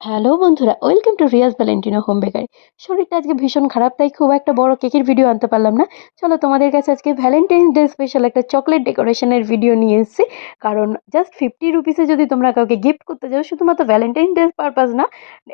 Hello বন্ধুরা, welcome to Riyaz Valentino home bakery. শরীরটা আজকে ভীষণ খারাপ, তাই খুব একটা বড় কেকের ভিডিও আনতে পারলাম না। চলো তোমাদের কাছে আজকে ভ্যালেন্টাইন্স ডে স্পেশাল একটা চকলেট ডেকোরেশনের ভিডিও নিয়ে এসেছি। কারণ জাস্ট 50 রুপিসে যদি তোমরা কাউকে গিফট করতে যাও, শুধুমাত্র ভ্যালেন্টাইন ডে পারপাস না,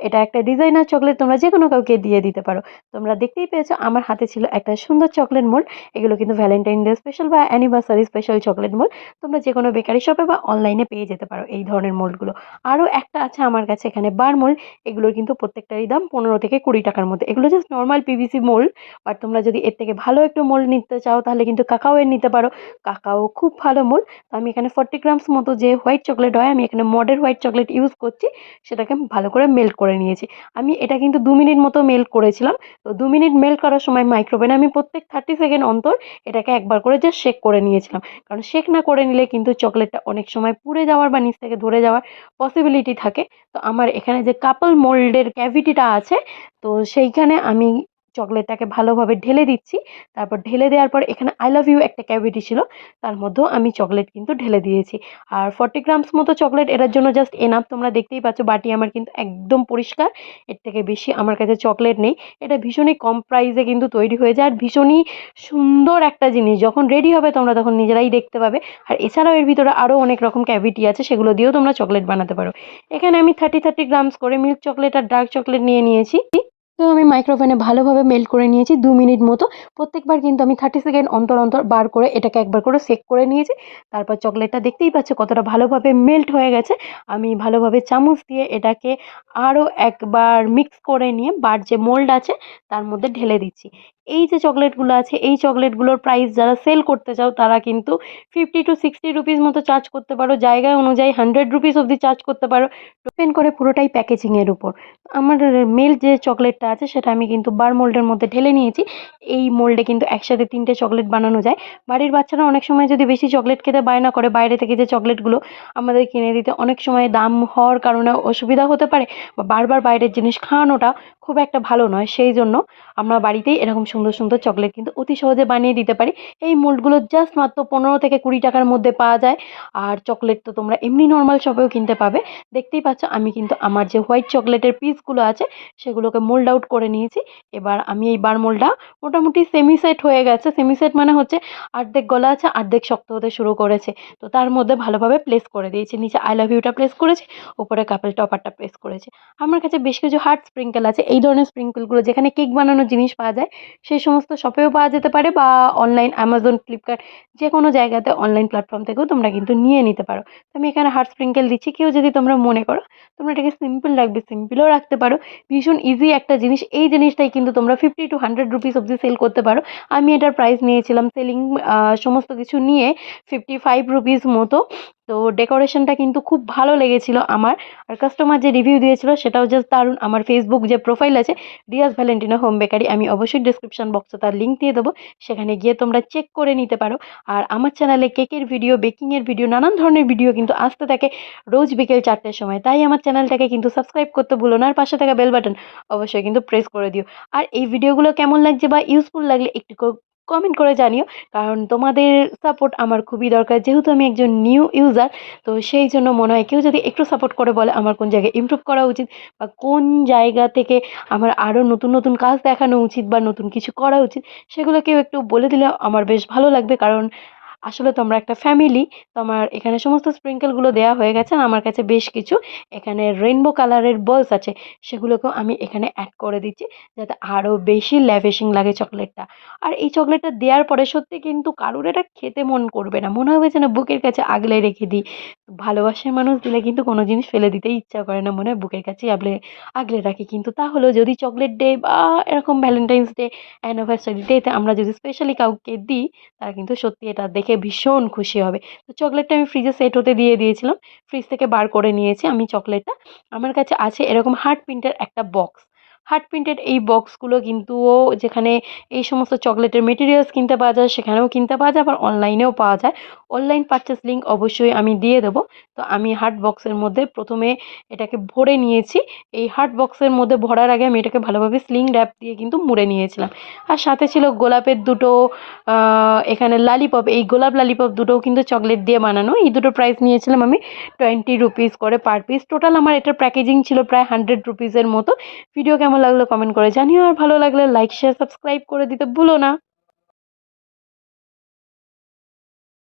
এটা একটা ডিজাইনার চকলেট তোমরা যে কোনো কাউকে দিয়ে দিতে পারো। তোমরা দেখতেই পেয়েছো আমার হাতে ছিল একটা সুন্দর চকলেট মোল্ড। এগুলো কিন্তু ভ্যালেন্টাইন ডে স্পেশাল বা অ্যানিভার্সারি স্পেশাল চকলেট মোল্ড। তোমরা যে কোনো বেকারি শপে বা অনলাইনে পেয়ে যেতে পারো এই ধরনের মোল্ডগুলো। আরও একটা আছে আমার কাছে এখানে বার মোল্ড। এগুলোর কিন্তু প্রত্যেকটারই দাম 15 থেকে 20 টাকার মধ্যে। এগুলো জাস্ট নর্মাল পিভিসি মোল্ড। আর তোমরা যদি এর থেকে ভালো একটু মোল্ড নিতে চাও তাহলে কিন্তু কাকাও এর নিতে পারো। কাকাও খুব ভালো মোল্ড। তো আমি এখানে 40 গ্রামস মতো যে হোয়াইট চকলেট হয়, আমি এখানে মডের হোয়াইট চকলেট ইউজ করছি। সেটাকে আমি ভালো করে মেল্ট করে নিয়েছি। আমি এটা কিন্তু 2 মিনিট মতো মেল্ট করেছিলাম। তো 2 মিনিট মেল্ট করার সময় মাইক্রোওভেনে আমি প্রত্যেক 30 সেকেন্ড অন্তর এটাকে একবার করে জাস্ট শেক করে নিয়েছিলাম। কারণ শেক না করে নিলে কিন্তু চকলেটটা অনেক সময় পুড়ে যাওয়ার বা নিচ থেকে ধরে যাওয়ার পসিবিলিটি থাকে। তো আমার এখানে যে কাপল মোল্ডের ক্যাভিটিটা আছে, তো সেইখানে আমি চকলেটটাকে ভালোভাবে ঢেলে দিচ্ছি। তারপর ঢেলে দেওয়ার পর এখানে আই লাভ ইউ একটা ক্যাভিটি ছিল, তার মধ্যেও আমি চকলেট কিন্তু ঢেলে দিয়েছি। আর 40 গ্রামস মতো চকলেট এটার জন্য জাস্ট এনাফ। তোমরা দেখতেই পাচ্ছ বাটি আমার কিন্তু একদম পরিষ্কার। এর থেকে বেশি আমার কাছে চকলেট নেই। এটা ভীষণই কম প্রাইসে কিন্তু তৈরি হয়ে যায়, আর ভীষণই সুন্দর একটা জিনিস। যখন রেডি হবে তোমরা তখন নিজেরাই দেখতে পাবে। আর এছাড়াও এর ভিতরে আরও অনেক রকম ক্যাভিটি আছে, সেগুলো দিয়েও তোমরা চকলেট বানাতে পারো। এখানে আমি 30 গ্রামস করে মিল্ক চকলেট আর ডার্ক চকলেট নিয়ে নিয়েছি। তো আমি মাইক্রোওভেনে ভালোভাবে মেল্ট করে নিয়েছি 2 মিনিট মতো। প্রত্যেকবার কিন্তু আমি 30 সেকেন্ড অন্তর অন্তর বার করে এটাকে একবার করে সেক করে নিয়েছি। তারপর চকলেটটা দেখতেই পাচ্ছ কতটা ভালোভাবে মেল্ট হয়ে গেছে। আমি ভালোভাবে চামচ দিয়ে এটাকে আরও একবার মিক্স করে নিয়ে বার যে মোল্ড আছে তার মধ্যে ঢেলে দিচ্ছি। এই যে চকলেটগুলো আছে, এই চকলেটগুলোর প্রাইস যারা সেল করতে চাও তারা কিন্তু 50 to 60 রুপিস মতো চার্জ করতে পারো, জায়গায় অনুযায়ী 100 রুপিস অবধি চার্জ করতে পারো। ডিপেন্ড করে পুরোটাই প্যাকেজিংয়ের উপর। আমার মেল যে চকলেটটা আছে সেটা আমি কিন্তু বার মোল্ডের মধ্যে ঢেলে নিয়েছি। এই মোল্ডে কিন্তু একসাথে 3টে চকলেট বানানো যায়। বাড়ির বাচ্চারা অনেক সময় যদি বেশি চকলেট খেতে বায়না করে, বাইরে থেকে যে চকলেটগুলো আমাদের কিনে দিতে অনেক সময় দাম হওয়ার কারণে অসুবিধা হতে পারে, বা বারবার বাইরের জিনিস খাওয়ানোটা খুব একটা ভালো নয়। সেই জন্য আমরা বাড়িতেই এরকম সুন্দর সুন্দর চকলেট কিন্তু অতি সহজে বানিয়ে দিতে পারি। এই মোল্ডগুলো জাস্ট মাত্র 15 থেকে 20 টাকার মধ্যে পাওয়া যায়। আর চকলেট তো তোমরা এমনি নর্মাল শপেও কিনতে পাবে। দেখতেই পাচ্ছ আমি কিন্তু আমার যে হোয়াইট চকলেটের পিসগুলো আছে সেগুলোকে মোল্ড আউট করে নিয়েছি। এবার আমি এই বার মোল্ডটা মোটামুটি সেমি সেট হয়ে গেছে। সেমি সেট মানে হচ্ছে অর্ধেক গলা আছে, অর্ধেক শক্ত হতে শুরু করেছে। তো তার মধ্যে ভালোভাবে প্লেস করে দিয়েছি। নিচে আই লাভ ইউটা প্লেস করেছি, উপরে কাপল টপারটা প্লেস করেছি। আমার কাছে বেশ কিছু হার্ট স্প্রিঙ্কেল আছে। এই ধরনের স্প্রিঙ্কেলগুলো যেখানে কেক বানানোর জিনিস পাওয়া যায় সেই সমস্ত শপেও পাওয়া যেতে পারে, বা অনলাইন অ্যামাজন, ফ্লিপকার্ট যে কোনো জায়গাতে অনলাইন প্ল্যাটফর্ম থেকেও তোমরা কিন্তু নিয়ে নিতে পারো। তো আমি এখানে হার্ট স্প্রিঙ্কেল দিচ্ছি। কেউ যদি তোমরা মনে করো তোমরা এটাকে সিম্পল রাখবে, সিম্পলও রাখতে পারো। ভীষণ ইজি একটা জিনিস। এই জিনিসটাই কিন্তু তোমরা 50 to 100 রুপিস অবধি সেল করতে পারো। আমি এটার প্রাইস নিয়েছিলাম সেলিং সমস্ত কিছু নিয়ে 55 রুপিস মতো। তো ডেকোরেশনটা কিন্তু খুব ভালো লেগেছিল আমার। আর কাস্টমার যে রিভিউ দিয়েছিল সেটাও জাস্ট দারুণ। আমার ফেসবুক যে প্রোফাইল আছে রিয়াজ ভ্যালেন্টিনো হোম বেকারি, আমি অবশ্যই ডিসক্রিপশন বক্সে তার লিঙ্ক দিয়ে দেবো। সেখানে গিয়ে তোমরা চেক করে নিতে পারো। আর আমার চ্যানেলে কেকের ভিডিও, বেকিংয়ের ভিডিও, নানান ধরনের ভিডিও কিন্তু আসতে থাকে রোজ বিকেল 4টের সময়। তাই আমার চ্যানেলটাকে কিন্তু সাবস্ক্রাইব করতে ভুলো না, আর পাশে থাকা বেল বাটন অবশ্যই কিন্তু প্রেস করে দিও। আর এই ভিডিওগুলো কেমন লাগছে বা ইউজফুল লাগলে একটু কমেন্ট করে জানিও। কারণ তোমাদের সাপোর্ট আমার খুবই দরকার, যেহেতু আমি একজন নিউ ইউজার। তো সেই জন্য মনে হয় কেউ যদি একটু সাপোর্ট করে বলে আমার কোন জায়গায় ইমপ্রুভ করা উচিত, বা কোন জায়গা থেকে আমার আরও নতুন নতুন কাজ দেখানো উচিত বা নতুন কিছু করা উচিত, সেগুলো কেউ একটু বলে দিলে আমার বেশ ভালো লাগবে। কারণ আসলে তোমরা একটা ফ্যামিলি। তো আমার এখানে সমস্ত স্প্রিঙ্কেলগুলো দেওয়া হয়ে গেছে। আর আমার কাছে বেশ কিছু এখানে রেইনবো কালারের বলস আছে, সেগুলোকেও আমি এখানে অ্যাড করে দিচ্ছি যাতে আরও বেশি ল্যাভিশিং লাগে চকলেটটা। আর এই চকলেটটা দেওয়ার পরে সত্যি কিন্তু কারোর এটা খেতে মন করবে না, মনে হবে যেন বুকের কাছে আগলে রেখে দিই। ভালোবাসার মানুষ দিলে কিন্তু কোনো জিনিস ফেলে দিতেই ইচ্ছা করে না, মনে হয় বুকের কাছেই আগলে আগলে রাখি। কিন্তু তাহলেও যদি চকলেট ডে বা এরকম ভ্যালেন্টাইন্স ডে, অ্যানিভার্সারি ডেতে আমরা যদি স্পেশালি কাউকে দিই, তারা কিন্তু সত্যি এটা দেখে ভীষণ খুশি হবে। তো চকলেটটা আমি ফ্রিজে সেট হতে দিয়ে দিয়েছিলাম। ফ্রিজ থেকে বার করে নিয়েছি আমি চকলেটটা। আমার কাছে আছে এরকম হার্ট প্রিন্টের একটা বক্স। হার্ট প্রিন্টেড এই বক্সগুলো কিন্তু যেখানে এই সমস্ত চকলেটের মেটেরিয়ালস কিনতে পাওয়া যায় সেখানেও কিনতে পাওয়া যায়, আবার অনলাইনেও পাওয়া যায়। অনলাইন পারচেস লিঙ্ক অবশ্যই আমি দিয়ে দেবো। তো আমি হার্ট বক্সের মধ্যে প্রথমে এটাকে ভরে নিয়েছি। এই হার্ট বক্সের মধ্যে ভরার আগে আমি এটাকে ভালোভাবে স্লিং র্যাপ দিয়ে কিন্তু মুড়ে নিয়েছিলাম। আর সাথে ছিল গোলাপের দুটো এখানে লালিপপ, এই গোলাপ লালিপপ দুটোও কিন্তু চকলেট দিয়ে বানানো। এই দুটো প্রাইস নিয়েছিলাম আমি 20 রুপিস করে পার পিস। টোটাল আমার এটার প্যাকেজিং ছিল প্রায় 100 রুপিসের মতো। ভিডিও কেমন লাগলো কমেন্ট করে জানিও, আর ভালো লাগলে লাইক শেয়ার সাবস্ক্রাইব করে দিতে ভুলো না।